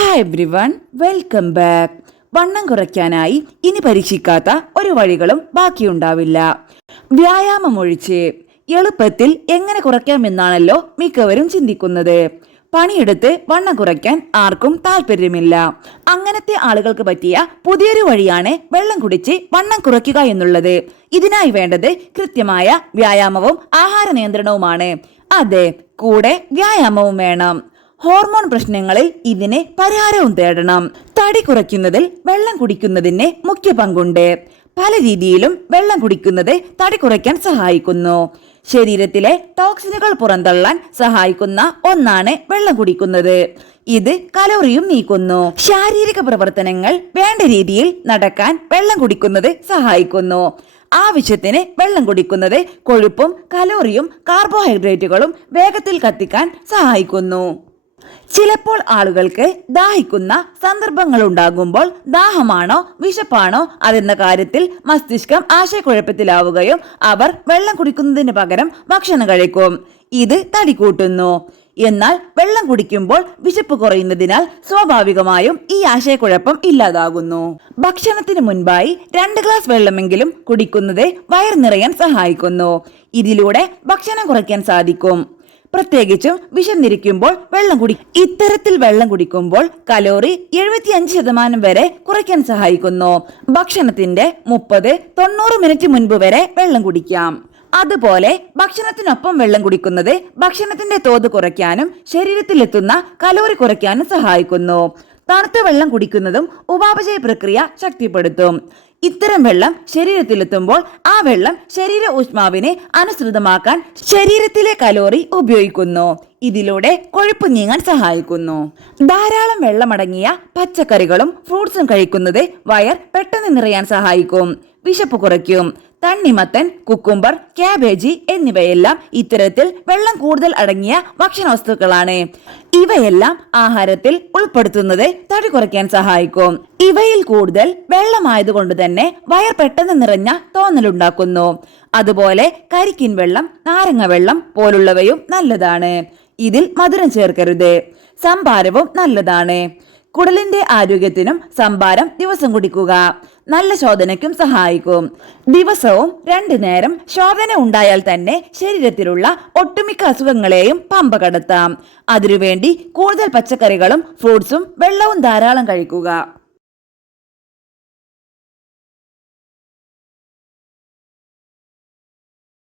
Hi everyone, welcome back. വണ്ണം കുറയ്ക്കാനായി ഇനി പരീക്ഷിക്കാത്ത ഒരു വഴികളും ബാക്കിയുണ്ടാവില്ല. വ്യായാമം ഒഴിച്ച് എളുപ്പത്തിൽ എങ്ങനെ കുറയ്ക്കാമെന്നാണല്ലോ മിക്കവരും ചിന്തിക്കുന്നത്. പണിയെടുത്ത് വണ്ണം കുറയ്ക്കാൻ ആർക്കും താല്പര്യമില്ല. അങ്ങനത്തെ ആളുകൾക്ക് പറ്റിയ പുതിയൊരു വഴിയാണ് വെള്ളം കുടിച്ച് വണ്ണം കുറയ്ക്കുക എന്നുള്ളത്. ഇതിനായി വേണ്ടത് കൃത്യമായ വ്യായാമവും ആഹാര നിയന്ത്രണവുമാണ്. അതെ, കൂടെ വ്യായാമവും വേണം. ഹോർമോൺ പ്രശ്നങ്ങളിൽ ഇതിന് പരിഹാരവും തേടണം. തടി കുറയ്ക്കുന്നതിൽ വെള്ളം കുടിക്കുന്നതിന് മുഖ്യ പങ്കുണ്ട്. പല രീതിയിലും വെള്ളം കുടിക്കുന്നത് തടി കുറയ്ക്കാൻ സഹായിക്കുന്നു. ശരീരത്തിലെ ടോക്സിനുകൾ പുറന്തള്ളാൻ സഹായിക്കുന്ന ഒന്നാണ് വെള്ളം കുടിക്കുന്നത്. ഇത് കലോറിയും നീക്കുന്നു. ശാരീരിക പ്രവർത്തനങ്ങൾ വേണ്ട രീതിയിൽ നടക്കാൻ വെള്ളം കുടിക്കുന്നത് സഹായിക്കുന്നു. ആവശ്യത്തിന് വെള്ളം കുടിക്കുന്നത് കൊഴുപ്പും കലോറിയും കാർബോഹൈഡ്രേറ്റുകളും വേഗത്തിൽ കത്തിക്കാൻ സഹായിക്കുന്നു. ചിലപ്പോൾ ആളുകൾക്ക് ദാഹിക്കുന്ന സന്ദർഭങ്ങൾ ഉണ്ടാകുമ്പോൾ ദാഹമാണോ വിശപ്പാണോ അതെന്ന കാര്യത്തിൽ മസ്തിഷ്കം ആശയക്കുഴപ്പത്തിലാവുകയും അവർ വെള്ളം കുടിക്കുന്നതിന് പകരം ഭക്ഷണം കഴിക്കും. ഇത് തടി കൂട്ടുന്നു. എന്നാൽ വെള്ളം കുടിക്കുമ്പോൾ വിശപ്പ് കുറയുന്നതിനാൽ സ്വാഭാവികമായും ഈ ആശയക്കുഴപ്പം ഇല്ലാതാകുന്നു. ഭക്ഷണത്തിന് മുൻപായി 2 ഗ്ലാസ് വെള്ളമെങ്കിലും കുടിക്കുന്നത് വയർ നിറയാൻ സഹായിക്കുന്നു. ഇതിലൂടെ ഭക്ഷണം കുറയ്ക്കാൻ സാധിക്കും. പ്രത്യേകിച്ചും വിശന്നിരിക്കുമ്പോൾ ഇത്തരത്തിൽ വെള്ളം കുടിക്കുമ്പോൾ കലോറി 75% വരെ കുറയ്ക്കാൻ സഹായിക്കുന്നു. ഭക്ഷണത്തിന്റെ 30-90 മിനിറ്റ് മുൻപ് വരെ വെള്ളം കുടിക്കാം. അതുപോലെ ഭക്ഷണത്തിനൊപ്പം വെള്ളം കുടിക്കുന്നത് ഭക്ഷണത്തിന്റെ തോത് കുറയ്ക്കാനും ശരീരത്തിലെത്തുന്ന കലോറി കുറയ്ക്കാനും സഹായിക്കുന്നു. തണുത്ത വെള്ളം കുടിക്കുന്നതും ഉപാപചയ പ്രക്രിയ ശക്തിപ്പെടുത്തും. ഇത്തരം വെള്ളം ശരീരത്തിലെത്തുമ്പോൾ ആ വെള്ളം ശരീര ഊഷ്മാവിനെ അനുസൃതമാക്കാൻ ശരീരത്തിലെ കലോറി ഉപയോഗിക്കുന്നു. ഇതിലൂടെ കൊഴുപ്പ് നീങ്ങാൻ സഹായിക്കുന്നു. ധാരാളം വെള്ളമടങ്ങിയ പച്ചക്കറികളും ഫ്രൂട്ട്സും കഴിക്കുന്നത് വയർ പെട്ടെന്ന് നിറയാൻ സഹായിക്കും. വിശപ്പ് കുറയ്ക്കും. തണ്ണിമത്തൻ, കുക്കുംബർ, ക്യാബേജി എന്നിവയെല്ലാം ഇത്തരത്തിൽ വെള്ളം കൂടുതൽ അടങ്ങിയ ഭക്ഷണ വസ്തുക്കളാണ്. ഇവയെല്ലാം ആഹാരത്തിൽ ഉൾപ്പെടുത്തുന്നത് തടി കുറയ്ക്കാൻ സഹായിക്കും. ഇവയിൽ കൂടുതൽ വെള്ളമായതുകൊണ്ട് തന്നെ വയർ പെട്ടെന്ന് നിറഞ്ഞ തോന്നലുണ്ടാക്കുന്നു. അതുപോലെ കരിക്കിൻ വെള്ളം, നാരങ്ങ വെള്ളം പോലുള്ളവയും നല്ലതാണ്. ഇതിൽ മധുരം ചേർക്കരുത്. സംഭാരവും നല്ലതാണ്. കുടലിന്റെ ആരോഗ്യത്തിനും സംഭാരം ദിവസം കുടിക്കുക നല്ല ശോധനയ്ക്കും സഹായിക്കും. ദിവസവും 2 നേരം ശോധന ഉണ്ടായാൽ തന്നെ ശരീരത്തിലുള്ള ഒട്ടുമിക്ക അസുഖങ്ങളെയും പമ്പ കടത്താം. അതിനുവേണ്ടി കൂടുതൽ പച്ചക്കറികളും ഫ്രൂട്ട്സും വെള്ളവും ധാരാളം കഴിക്കുക.